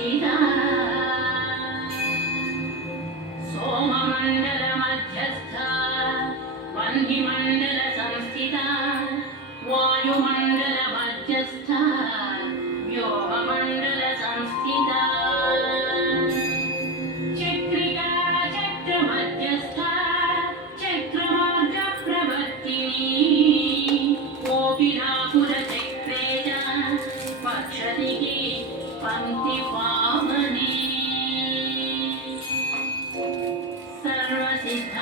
संस्थिता सोममण्डल मध्यस्था वह्निमण्डल संस्थिता वायुमण्डल मध्यस्था व्योममण्डल संस्थिता चक्रिका चक्र मध्यस्था चक्रमार्ग प्रवर्तिनी कोकिलाकुलचक्रे च पक्षदिगे पङ्क्तिपावने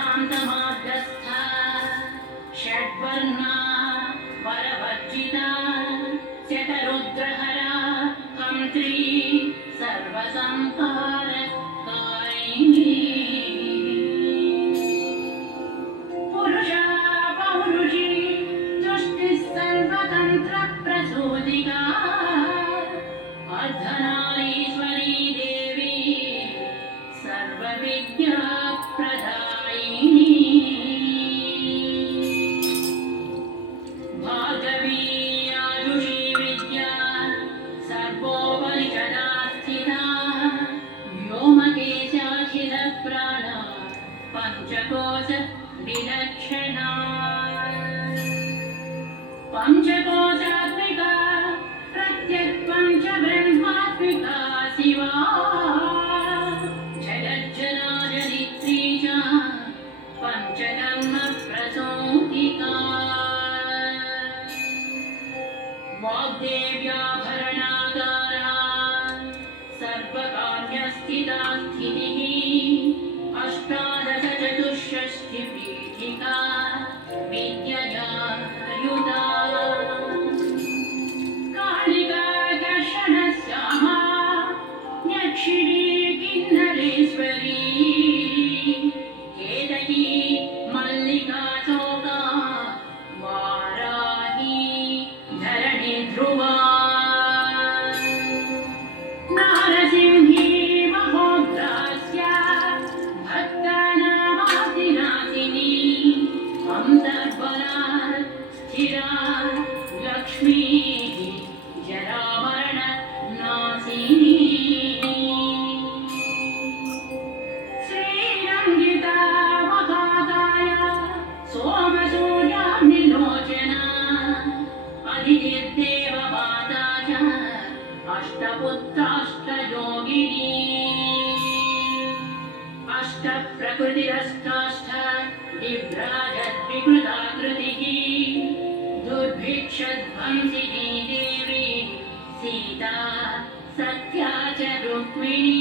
सर्वसिद्धान्तमार्गस्था षड्वर्णा वरवर्जिता शतरुद्रहरा कन्त्री सर्वसंहारकारिणी पुरुषा पौरुषी तुष्टिः सर्वतन्त्रप्रचोदिका अर्धनारीश्वरी देवी सर्वविद्याप्रदायिनी भार्गवी आयुषी विद्या सर्वोपनिषदा स्थिता व्योमकेशाखिलप्राणा पञ्चकोश विलक्षणा पञ्चकोशात्मिका प्रत्यक्पञ्चब्रह्मात्मिका शिवा जगज्जनाजनित्री च पञ्चकर्मप्रसूतिका वाग्देव्याभरणाकारा सर्वकाम्यस्थिता स्थितिः अष्टादश चतुष्षष्टिपीठिका विद्यया युता कालिका दर्शनश्यामा यक्षिणी किन्नरेश्वरी केतकी मल्लिका चौका वाराही धरणि ध्रुवा नारसिंही महोग्रास्य भक्तानामादिनाशिनी अंतर्बला स्थिरा लक्ष्मी जरामरण नाशिनी श्रीरंगिता महाकाया सोमसूर्याग्निलोचना अदितिर्देवमाता च अष्टपुत्राष्टयोगिनी अष्टप्रकृतिरष्टाष्ट दिव्राजद्विकृताकृतिः दुर्भिक्षध्वंसिनी देवी सीता सत्या च रुक्मिणी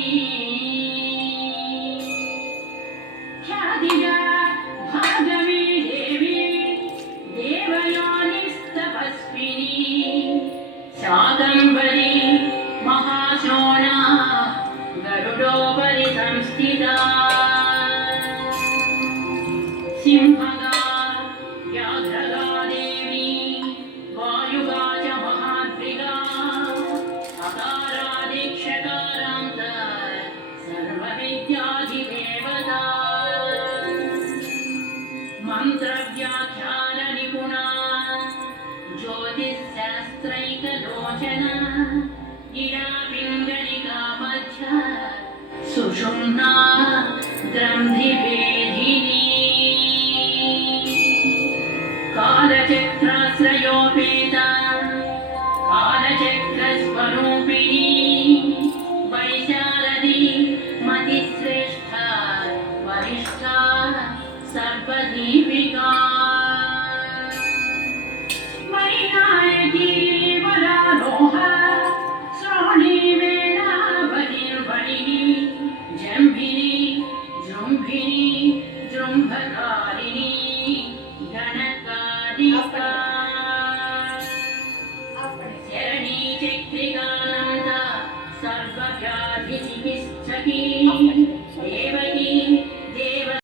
ख्यातिजा भार्गवी देवी देवयानिस्तपस्विनी शाकम्भरी महाशोणा गरुडोपरि संस्थिता सिंहगा व्याघ्रगा देवी वायुगा च महाद्रिगा अकारादिक्षकारान्त सर्वविद्याधिदेवता मन्त्रव्याख्याननिपुणा ज्योतिश्शास्त्रैकलोचना गिरापिङ्गलिका मध्य सुषुम्ना ग्रन्थिभेदिनी कालचक्राश्रयोपेता कालचक्रस्वरूपिणी वैशालदी मतिश्रेष्ठा वरिष्ठा सर्वदीपिका वैनायकी वरारोहा श्रोणी वेणा बहिर्बलिः जम्भिनी जृम्भिनी जृम्भकारिणी गणकारिका शरणी चक्रिकानन्दा सर्वव्याधिचिकित्सकी देवकी